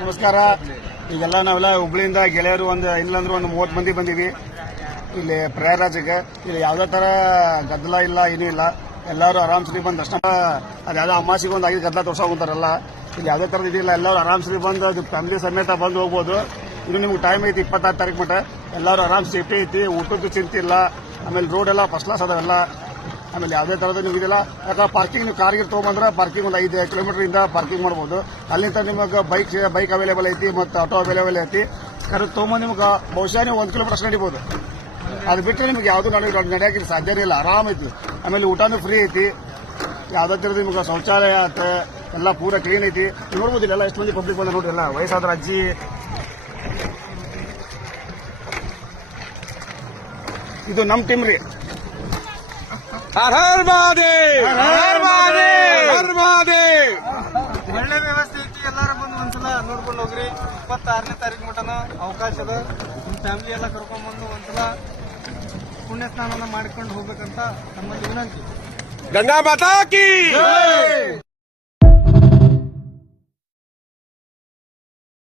ನಮಸ್ಕಾರ. ಈಗೆಲ್ಲ ನಾವೆಲ್ಲ ಹುಬ್ಳಿಯಿಂದ ಗೆಳೆಯರು ಇಲ್ಲಂದ್ರೆ ಒಂದು 30 ಮಂದಿ ಬಂದೀವಿ ಇಲ್ಲಿ ಪ್ರಯಾಗರಾಜ್ಗೆ. ಇಲ್ಲಿ ಯಾವುದೇ ತರ ಗದ್ದಲ ಇಲ್ಲ, ಏನೂ ಇಲ್ಲ. ಎಲ್ಲರೂ ಆರಾಮ್ಸರಿ ಬಂದು ದರ್ಶನ, ಅದ್ಯಾವುದೋ ಅಮಾಸಿಗೆ ಒಂದು 5 ಗದ್ದಲ ತೋರ್ಸೋಗುಂತಾರಲ್ಲ, ಇಲ್ಲಿ ಯಾವುದೇ ತರದ್ ಇದಿಲ್ಲ. ಎಲ್ಲರೂ ಆರಾಮ್ಸರಿ ಬಂದು ಅದು ಫ್ಯಾಮಿಲಿ ಸಮೇತ ಬಂದು ಹೋಗ್ಬೋದು. ಇನ್ನು ನಿಮ್ಗೆ ಟೈಮ್ ಐತಿ 26 ತಾರೀಕು ಮಟ್ಟ. ಎಲ್ಲರೂ ಆರಾಮ್ ಸೇಫ್ಟಿ ಐತಿ, ಊಟದ್ದು ಚಿಂತೆ ಇಲ್ಲ. ಆಮೇಲೆ ರೋಡ್ ಎಲ್ಲ ಫಸ್ಟ್ ಕ್ಲಾಸ್ ಅದಾವೆಲ್ಲ. ಆಮೇಲೆ ಯಾವುದೇ ತರದ್ದು ನೀವು ಇದಿಲ್ಲ. ಯಾಕಂದ್ರೆ ಪಾರ್ಕಿಂಗ್ ನೀವು ಕಾರ್ಗೆ ತೊಗೊಂಬಂದ್ರೆ ಪಾರ್ಕಿಂಗ್ ಒಂದು 5 ಕಿಲೋಮೀಟರ್ ಇಂದ ಪಾರ್ಕಿಂಗ್ ಮಾಡ್ಬೋದು. ಅಲ್ಲಿಂದ ನಿಮಗೆ ಬೈಕ್ ಅವೈಲೇಬಲ್ ಐತಿ ಮತ್ತು ಆಟೋ ಅವೈಲೇಬಲ್ ಐತಿ. ಕರೆಕ್ಟ್ ತೊಗೊಂಬಂದು ನಿಮ್ಗೆ ಬಹುಶಃ ನೀವು 1 ಕಿಲೋಮೀಟರ್ ಅಷ್ಟು ನಡಿಬೋದು. ಅದು ಬಿಟ್ಟರೆ ನಿಮ್ಗೆ ಯಾವುದು ನಡೆಯೋಕೆ ಸಾಧ್ಯನೇ ಇಲ್ಲ. ಆರಾಮ್ ಐತಿ. ಆಮೇಲೆ ಊಟನೂ ಫ್ರೀ ಐತಿ. ಯಾವುದೇ ಥರದ ನಿಮ್ಗೆ ಶೌಚಾಲಯ ಆತ ಎಲ್ಲ ಪೂರ ಕ್ಲೀನ್ ಐತಿ. ನೋಡ್ಬೋದಿಲ್ಲ ಎಲ್ಲ ಎಷ್ಟು ಮಂದಿ ಪಬ್ಲಿಕ್ ಬಂದ ನೋಡ್ರಿ. ಎಲ್ಲ ವಯಸ್ಸಾದ್ರ ಅಜ್ಜಿ. ಇದು ನಮ್ಮ ಟೀಮ್ ರೀ. ಒಳ್ಳೆ ವ್ಯವಸ್ಥೆ ಐತಿ. ಎಲ್ಲಾರು ಬಂದು ಒಂದ್ಸಲ ನೋಡ್ಕೊಂಡು ಹೋಗ್ರಿ. 26ನೇ ತಾರೀಕು ಮಟನ ಅವಕಾಶ ಅದ. ನಿಮ್ಮ ಫ್ಯಾಮಿಲಿ ಎಲ್ಲ ಕರ್ಕೊಂಡ್ಬಂದು ಒಂದ್ಸಲ ಪುಣ್ಯ ಸ್ನಾನ ಮಾಡ್ಕೊಂಡು ಹೋಗ್ಬೇಕಂತ ನಮ್ಮಲ್ಲಿ ವಿನಂತಿ. ಗಂಗಾ ಮಾತಾ ಕಿ